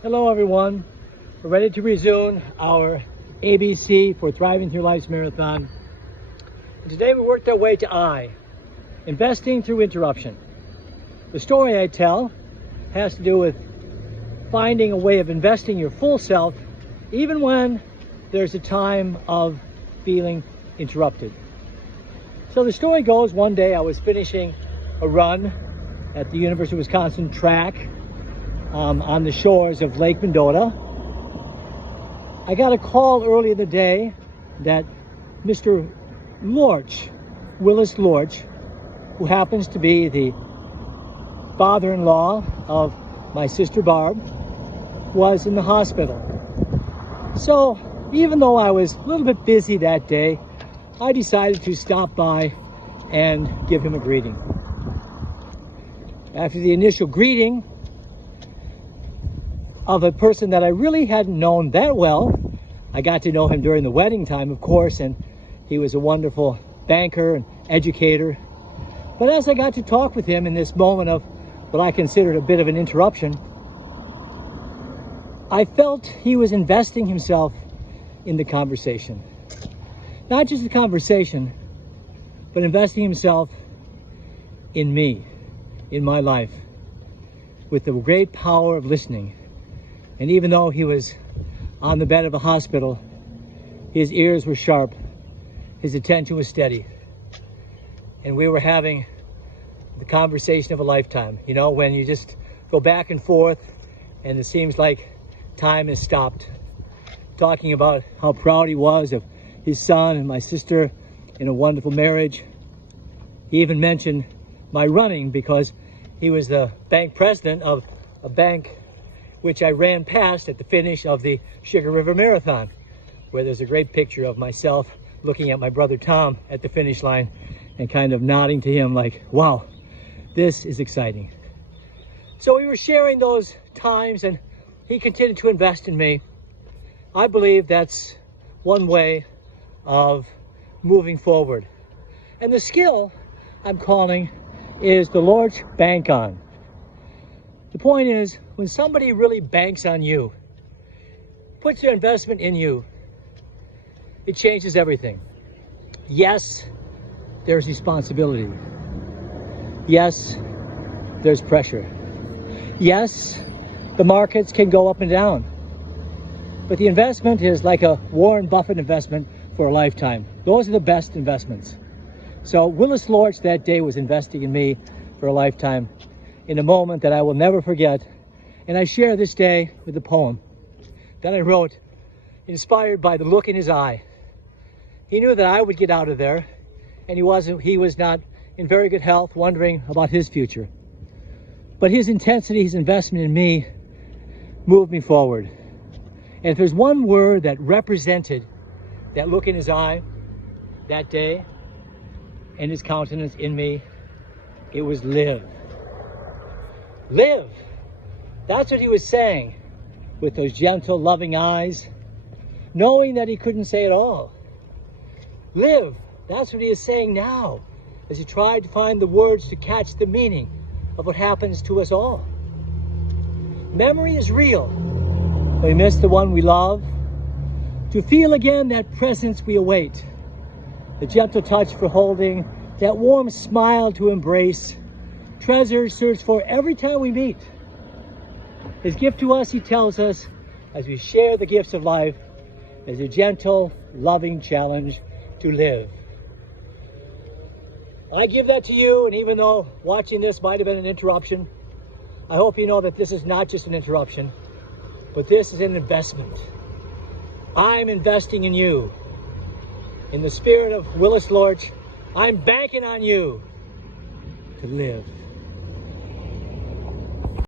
Hello everyone, we're ready to resume our ABC for Thriving Through Life's Marathon. And today we worked our way to I, investing through interruption. The story I tell has to do with finding a way of investing your full self even when there's a time of feeling interrupted. So the story goes, one day I was finishing a run at the University of Wisconsin track on the shores of Lake Mendota. I got a call early in the day that Mr. Lorch, Willis Lorch, who happens to be the father-in-law of my sister Barb, was in the hospital. So even though I was a little bit busy that day, I decided to stop by and give him a greeting. After the initial greeting of a person that I really hadn't known that well, I got to know him during the wedding time, of course, and he was a wonderful banker and educator. But as I got to talk with him in this moment of what I considered a bit of an interruption, I felt he was investing himself in the conversation. Not just the conversation, but investing himself in me, in my life, with the great power of listening. And even though he was on the bed of a hospital, his ears were sharp, his attention was steady, and we were having the conversation of a lifetime. You know, when you just go back and forth and it seems like time has stopped. Talking about how proud he was of his son and my sister in a wonderful marriage. He even mentioned my running because he was the bank president of a bank which I ran past at the finish of the Sugar River Marathon, where there's a great picture of myself looking at my brother Tom at the finish line and kind of nodding to him like, wow, this is exciting. So we were sharing those times and he continued to invest in me. I believe that's one way of moving forward. And the skill I'm calling is the Lorch Bank On. The point is, when somebody really banks on you, puts their investment in you, it changes everything. Yes, there's responsibility. Yes, there's pressure. Yes, the markets can go up and down. But the investment is like a Warren Buffett investment for a lifetime. Those are the best investments. So Willis Lorch that day was investing in me for a lifetime in a moment that I will never forget. And I share this day with a poem that I wrote, inspired by the look in his eye. He knew that I would get out of there, and he was not in very good health, wondering about his future. But his intensity, his investment in me, moved me forward. And if there's one word that represented that look in his eye that day and his countenance in me, it was live. Live. That's what he was saying with those gentle, loving eyes, knowing that he couldn't say it all. Live. That's what he is saying now as he tried to find the words to catch the meaning of what happens to us all. Memory is real. We miss the one we love. To feel again that presence we await. The gentle touch for holding, that warm smile to embrace. Treasures search for every time we meet. His gift to us, he tells us, as we share the gifts of life, is a gentle, loving challenge to live. I give that to you, and even though watching this might have been an interruption, I hope you know that this is not just an interruption, but this is an investment. I'm investing in you. In the spirit of Willis Lorch, I'm banking on you to live.